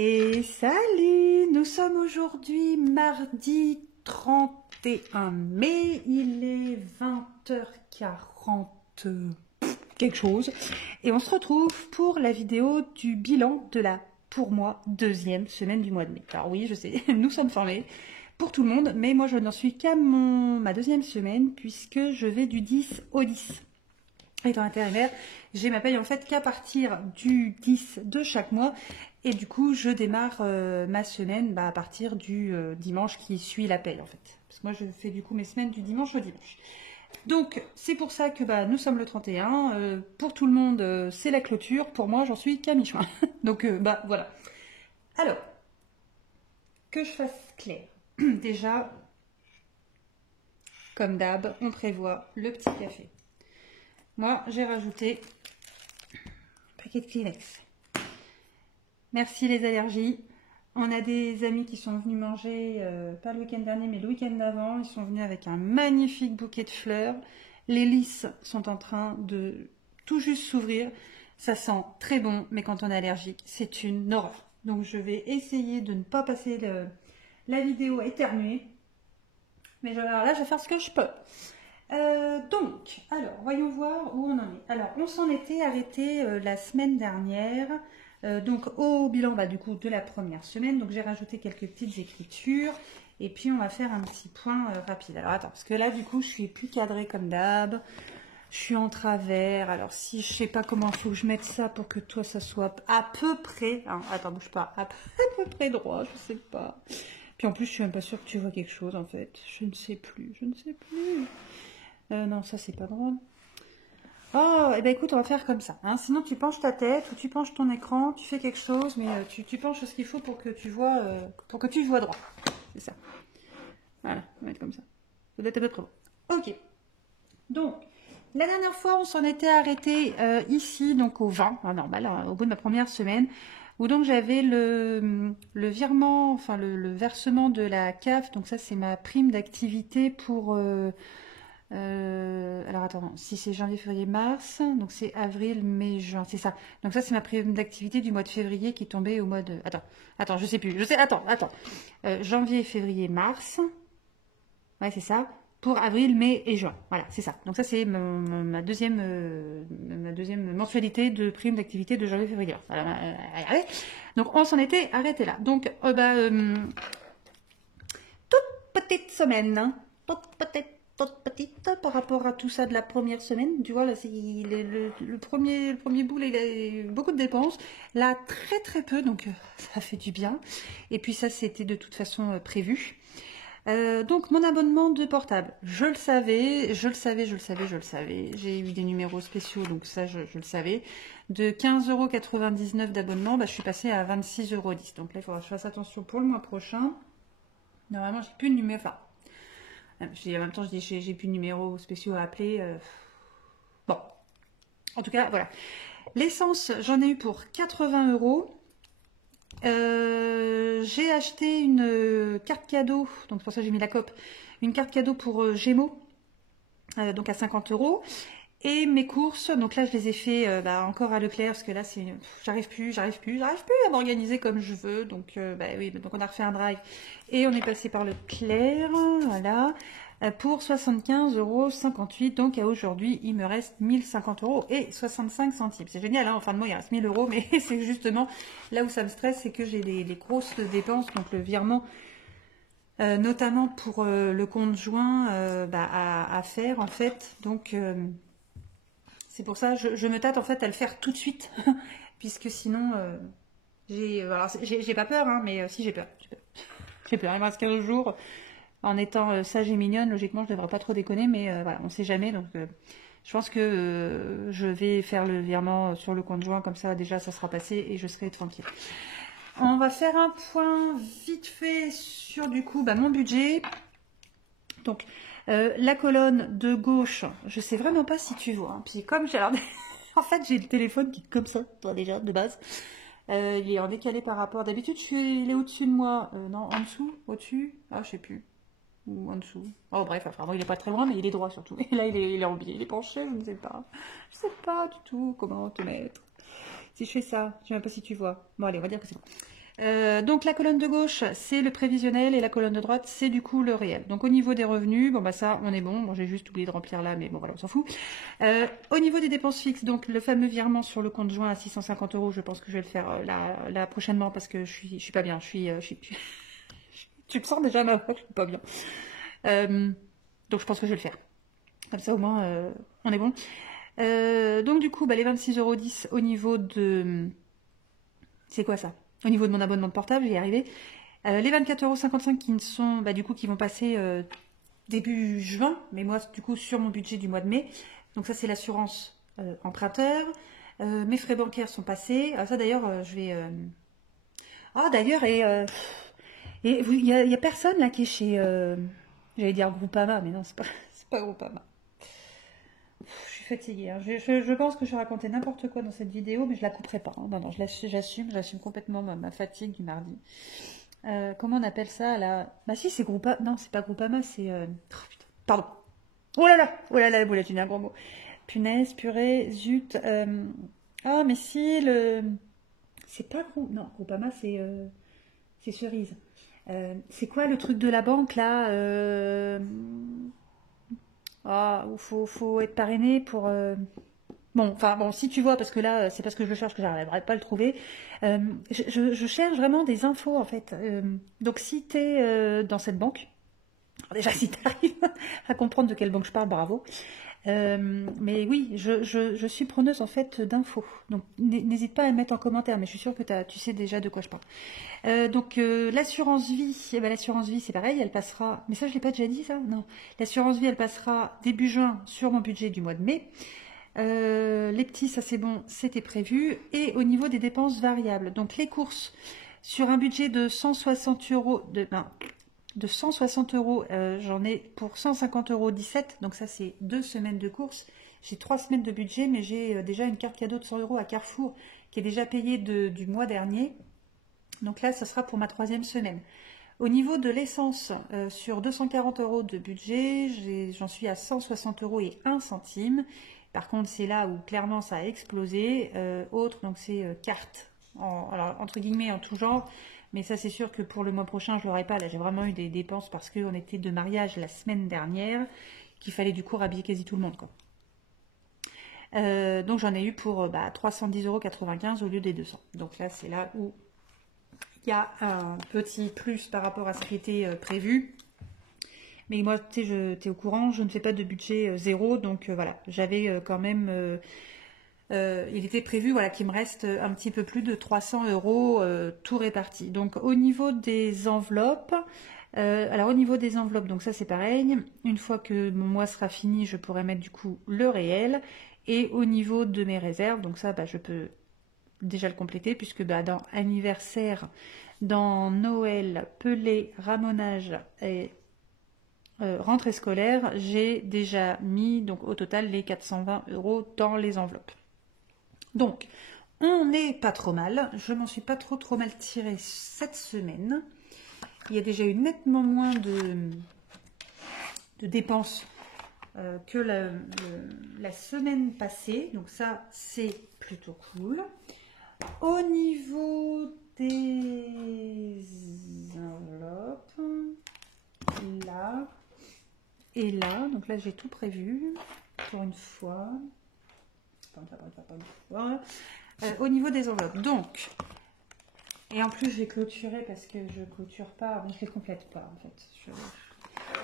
Et salut, nous sommes aujourd'hui mardi 31 mai, il est 20h40 quelque chose, et on se retrouve pour la vidéo du bilan de la, pour moi, deuxième semaine du mois de mai. Alors oui, je sais, nous sommes formés pour tout le monde, mais moi je n'en suis qu'à ma deuxième semaine, puisque je vais du 10 au 10. Et dans l'intérimaire, j'ai ma paye en fait qu'à partir du 10 de chaque mois. Et du coup, je démarre ma semaine à partir du dimanche qui suit la paye en fait. Parce que moi, je fais du coup mes semaines du dimanche au dimanche. Donc, c'est pour ça que nous sommes le 31. Pour tout le monde, c'est la clôture. Pour moi, j'en suis qu'à mi-chemin. Donc, voilà. Alors, que je fasse clair. Déjà, comme d'hab, on prévoit le petit café. Moi, j'ai rajouté un paquet de Kleenex. Merci les allergies. On a des amis qui sont venus manger, pas le week-end dernier, mais le week-end d'avant. Ils sont venus avec un magnifique bouquet de fleurs. Les lys sont en train de tout juste s'ouvrir. Ça sent très bon, mais quand on est allergique, c'est une horreur. Donc, je vais essayer de ne pas passer la vidéo à éternuer. Mais là, je vais faire ce que je peux. Donc, alors, voyons voir où on en est. Alors, on s'en était arrêté la semaine dernière, donc au bilan du coup de la première semaine. Donc, j'ai rajouté quelques petites écritures et puis on va faire un petit point rapide. Alors, attends, parce que là, du coup, je suis plus cadrée comme d'hab. Je suis en travers. Alors, si je sais pas comment il faut que je mette ça pour que toi, ça soit à peu près... Hein, attends, bouge pas. À peu près droit, je sais pas. Puis en plus, je suis même pas sûre que tu vois quelque chose, en fait. Je ne sais plus. Non, ça c'est pas drôle. Oh, et ben écoute, on va faire comme ça. Hein. Sinon, tu penches ta tête ou tu penches ton écran, tu fais quelque chose, mais tu penches ce qu'il faut pour que tu vois, droit. C'est ça. Voilà, on va mettre comme ça. Ça doit être à peu près bon. Ok. Donc, la dernière fois, on s'en était arrêté ici, donc au 20, normal, au bout de ma première semaine, où donc j'avais le virement, enfin le versement de la CAF. Donc ça, c'est ma prime d'activité pour... alors attends, si c'est janvier, février, mars, donc c'est avril, mai, juin, c'est ça. Donc ça c'est ma prime d'activité du mois de février qui tombait au mois de... Attends, je sais plus, attends. Janvier, février, mars, ouais c'est ça, pour avril, mai et juin, voilà, c'est ça. Donc ça c'est ma deuxième mensualité de prime d'activité de janvier, février, mars. Alors, allez. Donc on s'en était arrêté là. Donc, toute petite semaine, hein, toute petite par rapport à tout ça de la première semaine. Tu vois, là, c'est le premier bout, là, il a beaucoup de dépenses. Là, très peu, donc ça fait du bien. Et puis ça, c'était de toute façon prévu. Donc, mon abonnement de portable, je le savais. J'ai eu des numéros spéciaux, donc ça, je le savais. De 15,99 € d'abonnement, je suis passée à 26,10 €. Donc là, il faudra que je fasse attention pour le mois prochain. Normalement, j'ai plus de numéro... Enfin, en même temps, je dis j'ai plus de numéros spéciaux à appeler. Bon, en tout cas, voilà. L'essence, j'en ai eu pour 80 €. J'ai acheté une carte cadeau, donc c'est pour ça que j'ai mis la cope. Une carte cadeau pour Gémeaux, donc à 50 €. Et mes courses, donc là je les ai fait encore à Leclerc, parce que là c'est j'arrive plus à m'organiser comme je veux. Donc oui, donc on a refait un drive et on est passé par Leclerc, voilà, pour 75,58 €. Donc à aujourd'hui il me reste 1050 € et 65 centimes. C'est génial, hein, en fin de mois il reste 1000 €, mais c'est justement là où ça me stresse, c'est que j'ai les grosses dépenses, donc le virement notamment pour le compte joint à faire en fait. Donc c'est pour ça je me tâte en fait à le faire tout de suite, puisque sinon j'ai pas peur, hein, mais si j'ai peur. J'ai peur, il me reste 15 jours. En étant sage et mignonne, logiquement je devrais pas trop déconner, mais voilà, on sait jamais. Donc je pense que je vais faire le virement sur le compte joint, comme ça déjà ça sera passé et je serai tranquille. On va faire un point vite fait sur du coup mon budget. Donc la colonne de gauche, je sais vraiment pas si tu vois, hein. Puis comme j'ai en fait j'ai le téléphone qui est comme ça, toi, déjà de base. Il est en décalé par rapport, d'habitude il est au-dessus de moi, non, en dessous, au-dessus, je sais plus, ou en dessous. Oh bref, enfin, il est pas très loin, mais il est droit surtout. Et là il est en biais, il est penché, je ne sais pas. Je sais pas du tout comment te mettre. Si je fais ça, je sais même pas si tu vois. Bon allez, on va dire que c'est bon. Donc la colonne de gauche, c'est le prévisionnel et la colonne de droite, c'est du coup le réel. Donc au niveau des revenus, bon bah ça, on est bon. Bon, j'ai juste oublié de remplir là, mais bon voilà, on s'en fout. Au niveau des dépenses fixes, donc le fameux virement sur le compte joint à 650 euros, je pense que je vais le faire là prochainement parce que je suis pas bien. Tu me sens déjà ma voix, je suis pas bien. Donc je pense que je vais le faire. Comme ça au moins, on est bon. Donc du coup, bah, les 26,10 € au niveau de... C'est quoi ça? Au niveau de mon abonnement de portable, j'y ai arrivé. Les 24,55 € qui sont, bah, du coup, qui vont passer début juin, mais moi, du coup, sur mon budget du mois de mai. Donc ça, c'est l'assurance emprunteur. Mes frais bancaires sont passés. Ah, ça, d'ailleurs, je vais... Ah, d'ailleurs, et il y a personne là qui est chez... J'allais dire Groupama, mais non, c'est pas, c'est pas Groupama. Je suis fatiguée, hein. Je pense que je racontais n'importe quoi dans cette vidéo, mais je la couperai pas, hein. Non, non, j'assume complètement ma fatigue du mardi. Comment on appelle ça là? Bah si, c'est Groupama. Non, c'est pas Groupama, c'est... Oh, putain. Pardon. Oh là là, vous l'avez dit un gros mot. Punaise, purée, zut. Ah, mais si, c'est pas Non, Groupama, c'est Cerise. C'est quoi le truc de la banque là? Ah, où faut être parrainé pour... Bon, enfin, bon, si tu vois, parce que là, c'est parce que je le cherche que j'arriverai pas à le trouver. Je cherche vraiment des infos, en fait. Donc, si tu es dans cette banque, alors déjà, si tu arrives à comprendre de quelle banque je parle, bravo. Mais oui, je suis preneuse, en fait, d'infos. Donc, n'hésite pas à le mettre en commentaire, mais je suis sûre que tu sais déjà de quoi je parle. Donc, l'assurance vie, eh ben, l'assurance vie, c'est pareil, elle passera... Mais ça, je l'ai pas déjà dit, ça? Non. L'assurance vie, elle passera début juin sur mon budget du mois de mai. Les petits, ça c'est bon, c'était prévu. Et au niveau des dépenses variables, donc les courses, sur un budget de 160 €, de 160 €, j'en ai pour 150,17 €, donc ça c'est 2 semaines de courses. J'ai 3 semaines de budget, mais j'ai déjà une carte cadeau de 100 € à Carrefour, qui est déjà payée du mois dernier. Donc là, ça sera pour ma 3e semaine. Au niveau de l'essence, sur 240 € de budget, j'en suis à 160 € et 1 centime. Par contre, c'est là où clairement ça a explosé. Autre, donc c'est carte, alors entre guillemets en tout genre. Mais ça, c'est sûr que pour le mois prochain, je l'aurai pas. Là, j'ai vraiment eu des dépenses parce qu'on était de mariage la semaine dernière, qu'il fallait du coup rhabiller quasi tout le monde, quoi. Donc j'en ai eu pour 310,95 € au lieu des 200. Donc là, c'est là où il y a un petit plus par rapport à ce qui était prévu. Mais moi, tu sais, t'es au courant, je ne fais pas de budget zéro, donc voilà, j'avais quand même... il était prévu voilà, qu'il me reste un petit peu plus de 300 € tout réparti. Donc au niveau des enveloppes, alors au niveau des enveloppes, donc ça c'est pareil, une fois que mon mois sera fini, je pourrai mettre du coup le réel. Et au niveau de mes réserves, donc ça je peux déjà le compléter, puisque dans anniversaire, dans Noël, Pelé, ramonage et rentrée scolaire, j'ai déjà mis donc au total les 420 € dans les enveloppes. Donc, on n'est pas trop mal. Je m'en suis pas trop mal tirée cette semaine. Il y a déjà eu nettement moins de dépenses que la semaine passée. Donc ça, c'est plutôt cool. Au niveau des enveloppes, là et là, donc là j'ai tout prévu pour une fois. Au niveau des enveloppes, donc, et en plus je vais clôturer parce que je clôture pas, je les complète pas en fait.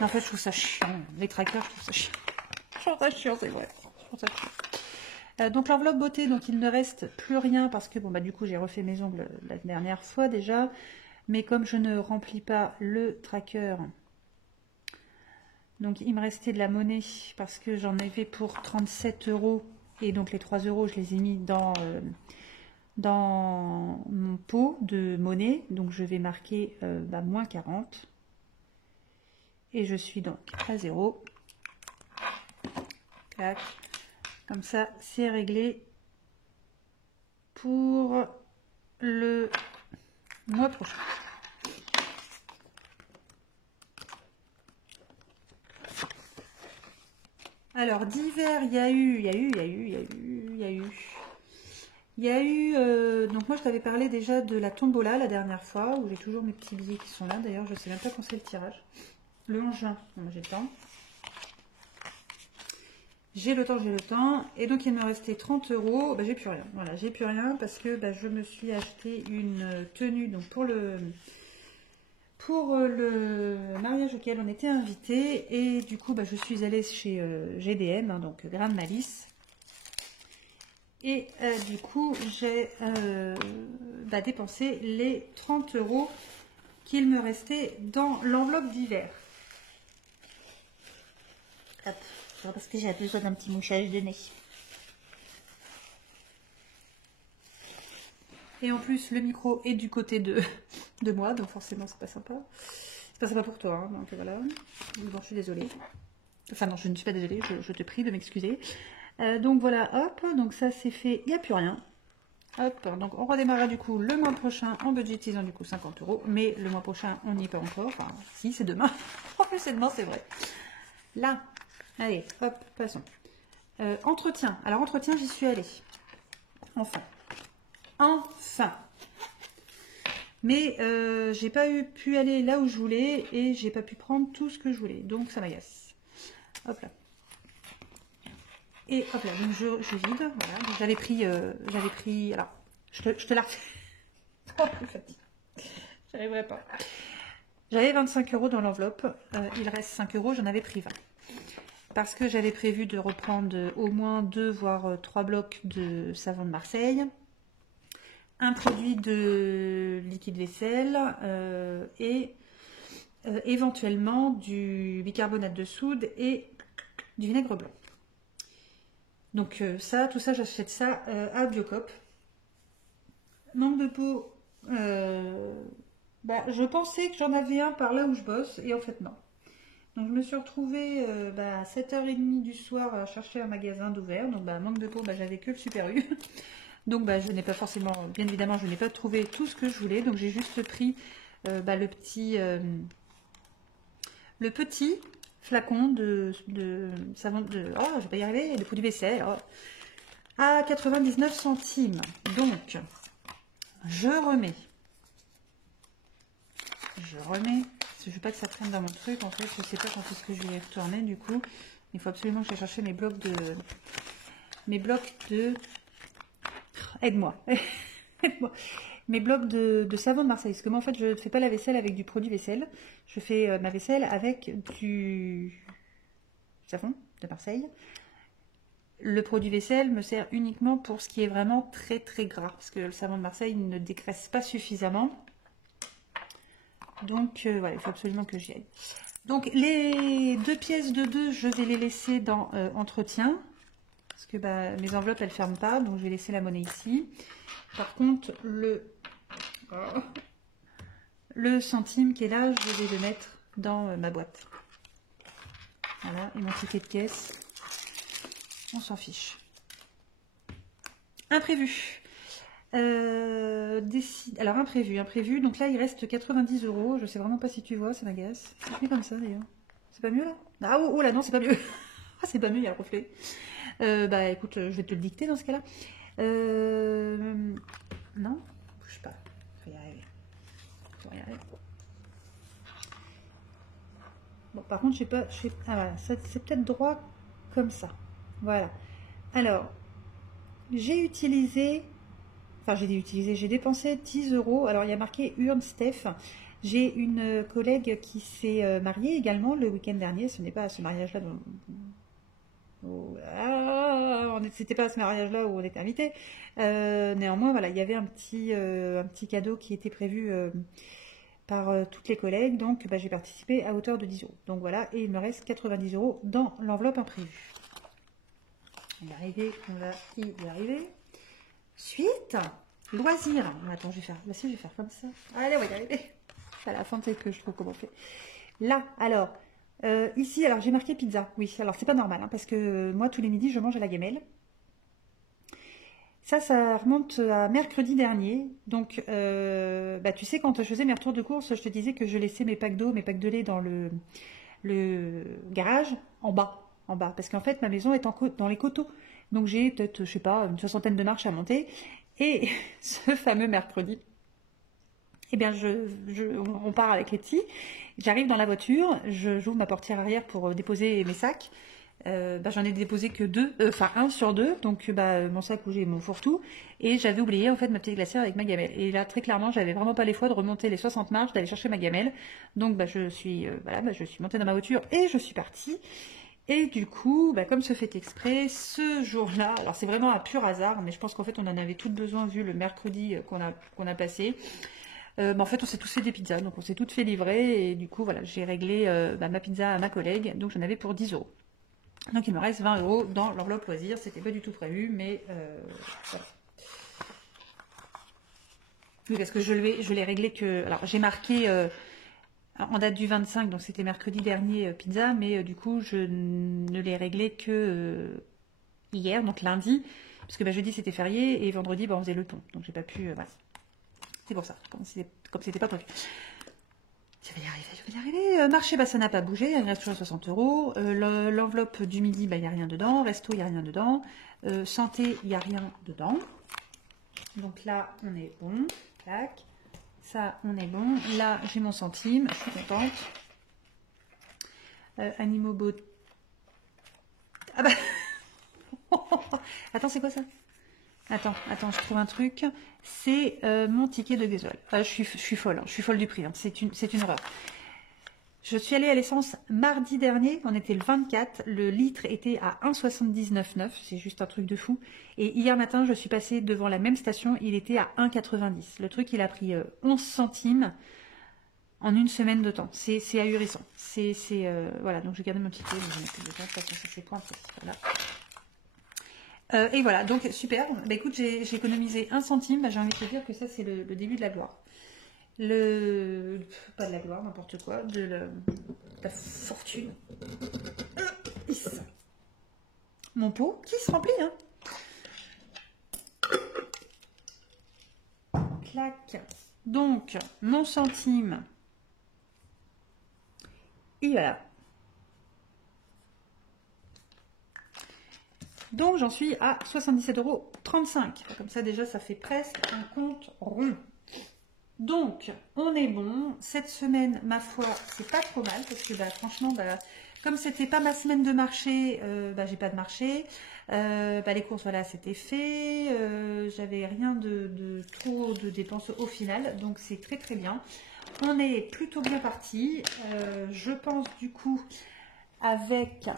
En fait, je trouve ça chiant. Les trackers, je trouve ça chiant. Je trouve ça chiant, c'est vrai. Je trouve ça chiant. Donc l'enveloppe beauté, donc il ne reste plus rien parce que bon du coup j'ai refait mes ongles la dernière fois déjà, mais comme je ne remplis pas le tracker, donc il me restait de la monnaie parce que j'en avais pour 37 € et donc les 3 € je les ai mis dans mon pot de monnaie, donc je vais marquer moins 40 et je suis donc à 0. Clac. Comme ça, c'est réglé pour le mois prochain. Alors, d'hiver, il y a eu. Il y a eu, donc moi je t'avais parlé déjà de la tombola la dernière fois, où j'ai toujours mes petits billets qui sont là. D'ailleurs, je sais même pas quand c'est le tirage. Le 11 juin, bon, j'ai le temps. J'ai le temps, j'ai le temps. Et donc il me restait 30 euros. Bah, j'ai plus rien. Voilà, j'ai plus rien parce que bah, je me suis acheté une tenue donc pour le mariage auquel on était invité. Et du coup, bah, je suis allée chez GDM, hein, donc Grain de Malice. Et du coup, j'ai bah, dépensé les 30 euros qu'il me restait dans l'enveloppe d'hiver. Hop, parce que j'ai besoin d'un petit mouchage de nez. Et en plus, le micro est du côté de moi, donc forcément, c'est pas sympa. C'est pas sympa pour toi, hein, donc voilà. Bon, je suis désolée. Enfin non, je ne suis pas désolée, je te prie de m'excuser. Donc voilà, hop, donc ça c'est fait, il n'y a plus rien. Hop, donc on redémarrera du coup le mois prochain en budgétisant du coup 50 euros. Mais le mois prochain, on n'y est pas encore. Enfin, si, c'est demain. En plus, c'est demain, c'est vrai. Là, allez, hop, passons. Entretien. Alors, entretien, j'y suis allée. Enfin. Enfin. Mais j'ai pas pu aller là où je voulais et j'ai pas pu prendre tout ce que je voulais. Donc, ça m'agace. Hop là. Et hop là, donc je vide. Voilà. J'avais pris. Alors, je te la refais. Oh, plus fatiguée. J'arriverai pas. J'avais 25 euros dans l'enveloppe. Il reste 5 euros, j'en avais pris 20. Parce que j'avais prévu de reprendre au moins 2 voire 3 blocs de savon de Marseille, un produit de liquide vaisselle et éventuellement du bicarbonate de soude et du vinaigre blanc. Donc ça, tout ça, j'achète ça à Biocop. Manque de peau, bah, je pensais que j'en avais un par là où je bosse et en fait non. Donc je me suis retrouvée à 7h30 du soir à chercher un magasin d'ouvert. Donc bah, manque de peau, bah, j'avais que le Super U. Donc bah, je n'ai pas forcément, bien évidemment, je n'ai pas trouvé tout ce que je voulais. Donc j'ai juste pris le petit flacon de savon de... Oh, je vais pas y arriver, de produit vaisselle. Oh, à 99 centimes. Donc, je remets. Parce que je veux pas que ça traîne dans mon truc. En fait, je sais pas quand est-ce que je vais y retourner. Du coup, il faut absolument que j'aille chercher mes blocs de... Aide-moi. Aide-moi. Mes blocs de savon de Marseille. Parce que moi, en fait, je ne fais pas la vaisselle avec du produit vaisselle. Je fais ma vaisselle avec du savon de Marseille. Le produit vaisselle me sert uniquement pour ce qui est vraiment très très gras. Parce que le savon de Marseille ne dégraisse pas suffisamment. Donc, voilà, il faut absolument que j'y aille. Donc, les 2 pièces de 2, je vais les laisser dans entretien. Parce que bah, mes enveloppes, elles ne ferment pas. Donc, je vais laisser la monnaie ici. Par contre, le centime qui est là, je vais le mettre dans ma boîte. Voilà, et mon ticket de caisse, on s'en fiche. Imprévu. Alors, imprévu. Donc là, il reste 90 euros. Je sais vraiment pas si tu vois, ça m'agace. Je fais comme ça d'ailleurs. C'est pas mieux là? Ah, oh là, non, c'est pas mieux. Ah, c'est pas mieux, il y a le reflet. Bah écoute, je vais te le dicter dans ce cas-là. Non, bouge pas. Faut y arriver. Bon, par contre, je sais pas. Ah voilà, c'est peut-être droit comme ça. Voilà. Alors, j'ai dépensé 10 euros. Alors, il y a marqué Urne Steph. J'ai une collègue qui s'est mariée également le week-end dernier. Ce n'est pas à ce mariage-là c'était pas à ce mariage-là où on était invité. Néanmoins, voilà, il y avait un petit cadeau qui était prévu par toutes les collègues. Donc, bah, j'ai participé à hauteur de 10 euros. Donc voilà, et il me reste 90 euros dans l'enveloppe imprévue. On va y arriver. Suite, loisirs. Attends, je vais faire comme ça. Allez, on va y arriver. C'est à la fin, peut-être que je trouve comment on fait. Là, alors, ici, alors j'ai marqué pizza. Oui, alors c'est pas normal, hein, parce que moi, tous les midis, je mange à la gamelle. Ça remonte à mercredi dernier. Donc, bah, tu sais, quand je faisais mes retours de course, je te disais que je laissais mes packs d'eau, mes packs de lait dans le garage, en bas. Parce qu'en fait, ma maison est dans les coteaux. Donc, j'ai peut-être, je sais pas, une 60aine de marches à monter. Et ce fameux mercredi, eh bien, on part avec les petits. J'arrive dans la voiture, j'ouvre ma portière arrière pour déposer mes sacs. J'en ai déposé que deux, enfin un sur deux, donc mon sac où j'ai mon fourre-tout, et j'avais oublié en fait ma petite glacière avec ma gamelle. Et là très clairement, j'avais vraiment pas les fois de remonter les 60 marches, d'aller chercher ma gamelle. Donc je suis montée dans ma voiture et je suis partie. Et du coup, comme ce fait exprès, ce jour-là, alors c'est vraiment un pur hasard, mais je pense qu'en fait on en avait toutes besoin vu le mercredi qu'on a passé. En fait, on s'est tous fait des pizzas, donc on s'est toutes fait livrer, et du coup, voilà, j'ai réglé ma pizza à ma collègue, donc j'en avais pour 10 euros. Donc il me reste 20 euros dans l'enveloppe loisir, c'était pas du tout prévu, mais voilà. Oui, parce que je l'ai réglé que. Alors j'ai marqué en date du 25, donc c'était mercredi dernier pizza, mais du coup je ne l'ai réglé que hier, donc lundi, parce que jeudi c'était férié et vendredi on faisait le pont, donc j'ai pas pu. Voilà. C'est pour ça, comme c'était pas prévu. Je vais y arriver. Marché, ça n'a pas bougé, il reste toujours 60 euros. L'enveloppe du midi, il n'y a rien dedans. Resto, il n'y a rien dedans. Santé, il n'y a rien dedans. Donc là, on est bon. Clac. Ça, on est bon. Là, j'ai mon centime. Je suis contente. Animaux beaux. Ah bah Attends, c'est quoi ça? Attends, je trouve un truc. C'est mon ticket de gasoil. Je suis folle, je suis folle du prix. C'est une horreur. Je suis allée à l'essence mardi dernier, on était le 24, le litre était à 1,79,9, c'est juste un truc de fou. Et hier matin, je suis passée devant la même station, il était à 1,90. Le truc, il a pris 11 centimes en une semaine de temps. C'est ahurissant. Voilà, donc j'ai gardé mon ticket, mais je n'ai plus de temps, de toute façon, ça c'est point précis. Voilà. Et voilà, donc super. Écoute, j'ai économisé 1 centime, j'ai envie de te dire que ça c'est le début de la gloire. Pas de la gloire, n'importe quoi, de la fortune. Mon pot qui se remplit, hein. Clac. Donc, mon centime. Et voilà. Donc, j'en suis à 77,35 €. Comme ça, déjà, ça fait presque un compte rond. Donc, on est bon. Cette semaine, ma foi, c'est pas trop mal parce que franchement, comme c'était pas ma semaine de marché, j'ai pas de marché. Les courses, voilà, c'était fait. J'avais rien de trop de dépenses au final, donc c'est très très bien. On est plutôt bien parti. Je pense du coup avec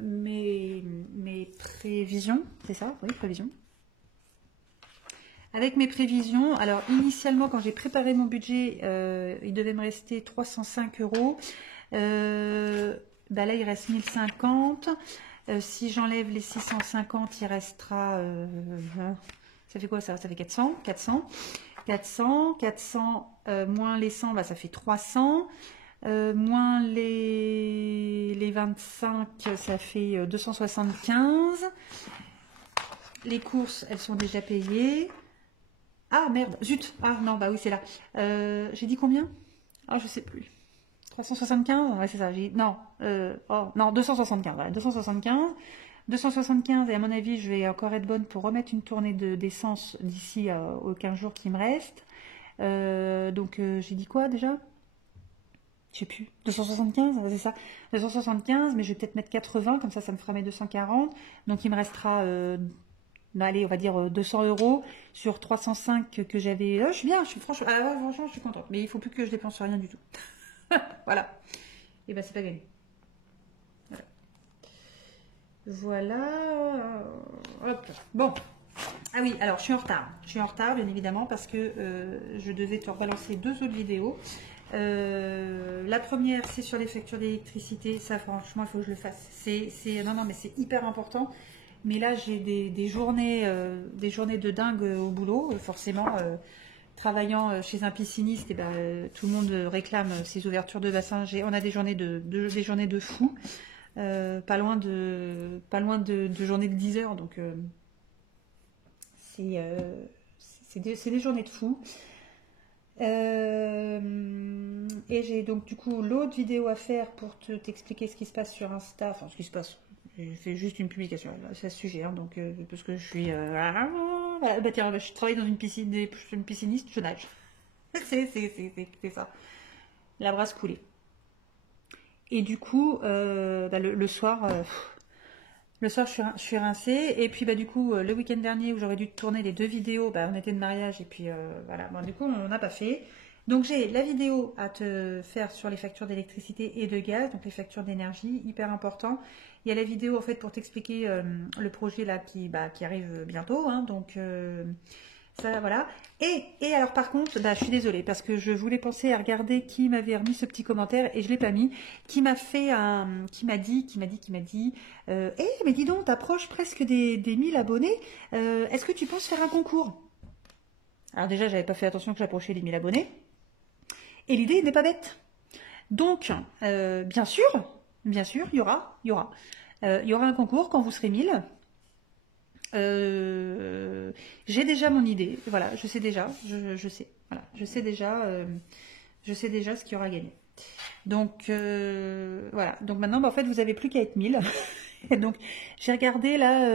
mes prévisions, c'est ça? Oui, prévisions. Avec mes prévisions, alors initialement quand j'ai préparé mon budget, il devait me rester 305 €. Là il reste 1050. Si j'enlève les 650, il restera... ça fait quoi ça? Ça fait 400. 400 moins les 100, ça fait 300. Moins les 25, ça fait 275. Les courses, elles sont déjà payées. Ah merde, zut. Ah non, oui, c'est là. J'ai dit combien? Ah, je sais plus. 375? Ouais, c'est ça. Non, non, 275. Voilà, 275. 275, et à mon avis, je vais encore être bonne pour remettre une tournée d'essence d'ici aux 15 jours qui me restent. Donc, j'ai dit quoi déjà? Je sais plus. 275, c'est ça. 275, mais je vais peut-être mettre 80, comme ça me fera mes 240. Donc, il me restera... allez, on va dire 200 € sur 305 que j'avais. Je suis bien, franchement, je suis contente. Mais il faut plus que je dépense rien du tout. Voilà. Et c'est pas gagné. Voilà. Hop. Bon. Ah oui, alors je suis en retard. Je suis en retard, bien évidemment, parce que je devais te rebalancer 2 autres vidéos. La première, c'est sur les factures d'électricité. Ça, franchement, il faut que je le fasse. Non, mais c'est hyper important. Mais là, j'ai des journées de dingue au boulot. Forcément, travaillant chez un pisciniste, tout le monde réclame ses ouvertures de bassin. On a des journées des journées de fou. Pas loin de journées de 10 heures. Donc, c'est des journées de fou. Et j'ai donc du coup l'autre vidéo à faire pour t'expliquer ce qui se passe sur Insta. Enfin, ce qui se passe. J'ai fait juste une publication à ce sujet, hein, donc parce que je suis Voilà. Bah tiens, je travaille dans une piscine, je suis une pisciniste, je nage. C'est ça. La brasse coulée. Et du coup, bah, le soir, je suis rincée. Et puis, bah, du coup, le week-end dernier où j'aurais dû tourner les 2 vidéos, bah, on était de mariage. Et puis, voilà. Bon, du coup, on n'a pas fait. Donc, j'ai la vidéo à te faire sur les factures d'électricité et de gaz, donc les factures d'énergie, hyper important. Il y a la vidéo, en fait, pour t'expliquer le projet là qui arrive bientôt. Hein, donc, ça, voilà. Et alors, par contre, bah, je suis désolée parce que je voulais penser à regarder qui m'avait remis ce petit commentaire et je l'ai pas mis. Qui m'a dit, mais dis donc, t'approches presque des 1000 abonnés. Est-ce que tu penses faire un concours? Alors déjà, j'avais pas fait attention que j'approchais des 1000 abonnés. Et l'idée n'est pas bête. Donc, bien sûr, il y aura. Il y aura un concours quand vous serez 1000. J'ai déjà mon idée, voilà, je sais déjà, je sais, voilà, je sais déjà ce qu'il y aura à gagner. Donc voilà, donc maintenant, bah, en fait, vous avez plus qu'à être 1000. Et donc j'ai regardé là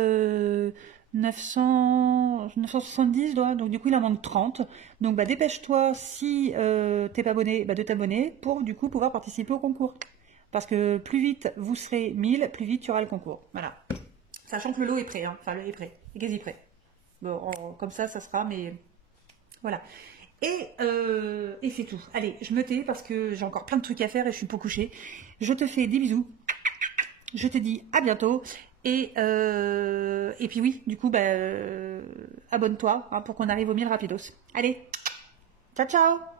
970, donc du coup il en manque 30. Donc bah dépêche-toi si t'es pas abonné, bah, de t'abonner pour du coup pouvoir participer au concours. Parce que plus vite vous serez 1000, plus vite tu auras le concours. Voilà. Sachant que le lot est prêt, hein. Enfin le lot est prêt, est quasi prêt. Bon, comme ça sera, mais voilà. Et c'est tout. Allez, je me tais parce que j'ai encore plein de trucs à faire et je suis pas couchée. Je te fais des bisous. Je te dis à bientôt. Et puis oui, du coup, bah, abonne-toi hein, pour qu'on arrive aux 1000 rapidos. Allez, ciao ciao!